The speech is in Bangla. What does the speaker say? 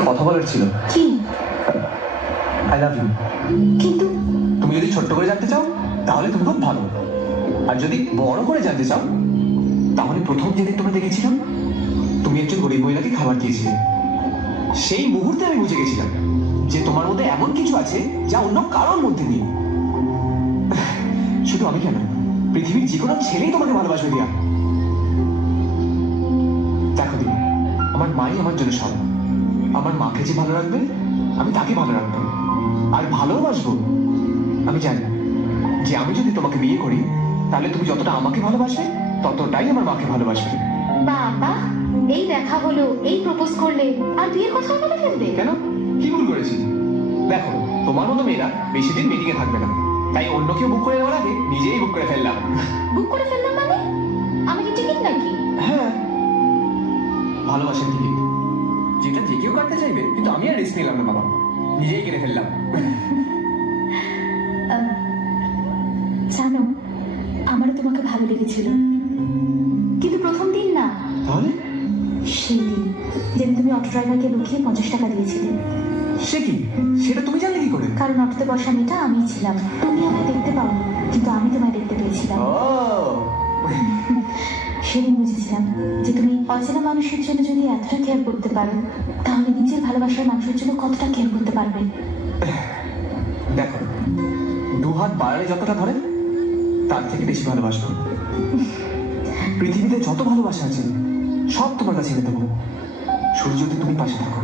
একটা কথা বলার ছিল। কি? I love you. কিন্তু তুমি যদি ছোট্ট করে জানতে চাও তাহলে তুমি খুব ভালো, আর যদি বড় করে জানতে চাও তাহলে প্রথম যেদিন তোমরা দেখেছিলাম তুমি একজন গরিব মহিলাকে খাবার দিয়েছিলে, সেই মুহূর্তে আমি বুঝে গেছিলাম যে তোমার মধ্যে এমন কিছু আছে যা অন্য কারোর মধ্যে নেই। শুধু আমি কেন, পৃথিবীর যে কোনো ছেলেই তোমাকে ভালোবাসবে দিয়া। দেখো দিদি, আমার মাই আমার জন্য সব। আমার মাকে যে ভালো রাখবে আমি তাকে ভালো রাখবো আর ভালোবাসবো। আমি জানি যে আমি যদি তোমাকে বিয়ে করি তাহলে তুমি যতটা আমাকে ভালোবাসবে ততটাই আমার মাকে ভালোবাসবে। বাবা, এই দেখা হলো, এই প্রপোজ করলে, আর বিয়ের কথা বলে ফেলবে? কেন, কি ভুল করেছি? দেখো, তোমার মতো মেয়েরা বেশি দিন মিটিংয়ে থাকবে না, তাই অন্য কেউ বুক করে দেওয়ার আগে নিজেই বুক করে ফেললাম। বুক করে ফেললাম মানে? আমি কি টিকিট নাকি? হ্যাঁ, ভালোবাসার টিকিট, যেটা যে কেউ কাটতে চাইবে, কিন্তু আমি আর রিস্ক নিলাম না বাবা, নিজেই কিনে ফেললাম। জানো, আমারও তোমাকে ভালো লেগেছিল, কিন্তু প্রথম দিন না, তাহলে সেই দিন যেদিন তুমি অটো ড্রাইভারকে লুকিয়ে 50 টাকা দিয়েছিলে। সে কি, সেটা তুমি জানলে কি করে? কারণ অটোতে বসা মেয়েটা আমিই ছিলাম। তুমি আমায় দেখতে পাওনি, কিন্তু আমি তোমায় দেখতে পেয়েছিলাম। ও, সেদিন বুঝেছিলাম যে তুমি অচেনা মানুষের জন্য যদি এতটা কেয়ার করতে পারো, তাহলে নিজের ভালোবাসার মানুষের জন্য কতটা কেয়ার করতে পারবে। দেখো, দু হাত বাড়ালে যতটা ধরে তার থেকে বেশি ভালোবাসবো। পৃথিবীতে যত ভালোবাসা আছে সব তোমার কাছে এনে দেবো, শুধু যদি তুমি পাশে থাকো।